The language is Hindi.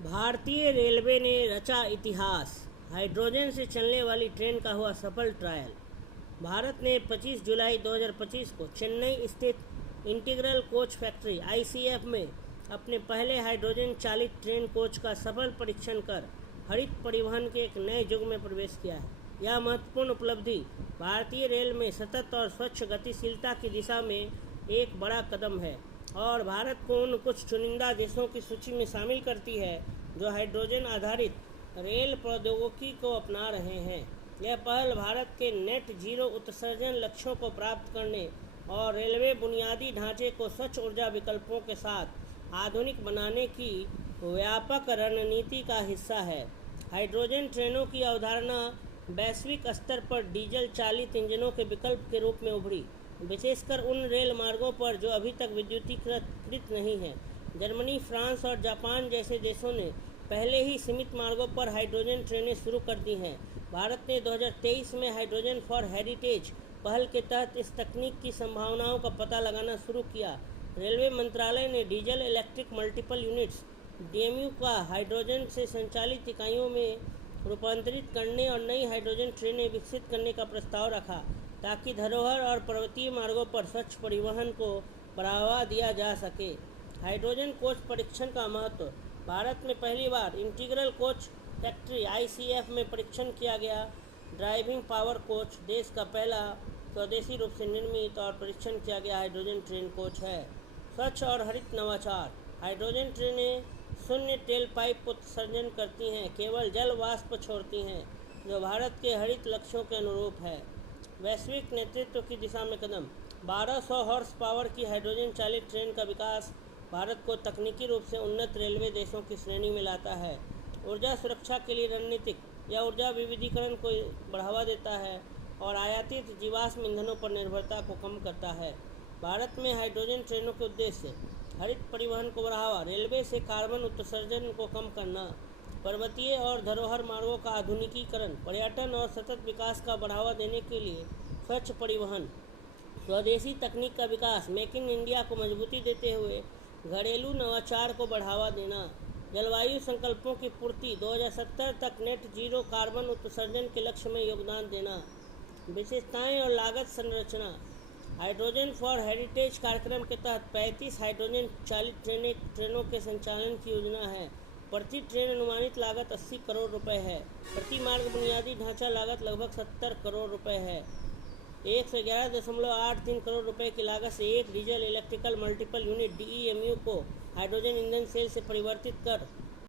भारतीय रेलवे ने रचा इतिहास। हाइड्रोजन से चलने वाली ट्रेन का हुआ सफल ट्रायल। भारत ने 25 जुलाई 2025 को चेन्नई स्थित इंटीग्रल कोच फैक्ट्री (ICF) में अपने पहले हाइड्रोजन चालित ट्रेन कोच का सफल परीक्षण कर हरित परिवहन के एक नए युग में प्रवेश किया है। यह महत्वपूर्ण उपलब्धि भारतीय रेल में सतत और स्वच्छ गतिशीलता की दिशा में एक बड़ा कदम है और भारत को उन कुछ चुनिंदा देशों की सूची में शामिल करती है जो हाइड्रोजन आधारित रेल प्रौद्योगिकी को अपना रहे हैं। यह पहल भारत के नेट जीरो उत्सर्जन लक्ष्यों को प्राप्त करने और रेलवे बुनियादी ढांचे को स्वच्छ ऊर्जा विकल्पों के साथ आधुनिक बनाने की व्यापक रणनीति का हिस्सा है। हाइड्रोजन ट्रेनों की अवधारणा वैश्विक स्तर पर डीजल चालित इंजनों के विकल्प के रूप में उभरी, विशेषकर उन रेल मार्गों पर जो अभी तक विद्युतीकृत नहीं हैं। जर्मनी, फ्रांस और जापान जैसे देशों ने पहले ही सीमित मार्गों पर हाइड्रोजन ट्रेनें शुरू कर दी हैं। भारत ने 2023 में हाइड्रोजन फॉर हेरिटेज पहल के तहत इस तकनीक की संभावनाओं का पता लगाना शुरू किया। रेलवे मंत्रालय ने diesel electric multiple units (DMU) का हाइड्रोजन से संचालित इकाइयों में रूपांतरित करने और नई हाइड्रोजन ट्रेनें विकसित करने का प्रस्ताव रखा ताकि धरोहर और पर्वतीय मार्गों पर स्वच्छ परिवहन को बढ़ावा दिया जा सके। हाइड्रोजन कोच परीक्षण का महत्व। भारत में पहली बार इंटीग्रल कोच फैक्ट्री (ICF) में परीक्षण किया गया ड्राइविंग पावर कोच देश का पहला स्वदेशी रूप से निर्मित और परीक्षण किया गया हाइड्रोजन ट्रेन कोच है। स्वच्छ और हरित नवाचार। हाइड्रोजन ट्रेनें शून्य टेल पाइप उत्सर्जन करती हैं, केवल जल वाष्प छोड़ती हैं, जो भारत के हरित लक्ष्यों के अनुरूप है। वैश्विक नेतृत्व की दिशा में कदम। 1200 हॉर्स पावर की हाइड्रोजन चालित ट्रेन का विकास भारत को तकनीकी रूप से उन्नत रेलवे देशों की श्रेणी में लाता है। ऊर्जा सुरक्षा के लिए रणनीतिक। यह ऊर्जा विविधीकरण को बढ़ावा देता है और आयातित जीवाश्म ईंधनों पर निर्भरता को कम करता है। भारत में हाइड्रोजन ट्रेनों के उद्देश्य: हरित परिवहन को बढ़ावा, रेलवे से कार्बन उत्सर्जन को कम करना, पर्वतीय और धरोहर मार्गों का आधुनिकीकरण, पर्यटन और सतत विकास का बढ़ावा देने के लिए स्वच्छ परिवहन, स्वदेशी तकनीक का विकास, मेक इन इंडिया को मजबूती देते हुए घरेलू नवाचार को बढ़ावा देना, जलवायु संकल्पों की पूर्ति, 2070 तक नेट जीरो कार्बन उत्सर्जन के लक्ष्य में योगदान देना। विशेषताएं और लागत संरचना। हाइड्रोजन फॉर हेरिटेज कार्यक्रम के तहत 35 हाइड्रोजन चालित ट्रेनों के संचालन की योजना है। प्रति ट्रेन अनुमानित लागत 80 करोड़ रुपए है। प्रति मार्ग बुनियादी ढांचा लागत लगभग 70 करोड़ रुपए है। 111.83 करोड़ रुपए की लागत से एक diesel electrical multiple unit (DEMU) को हाइड्रोजन ईंधन सेल से परिवर्तित कर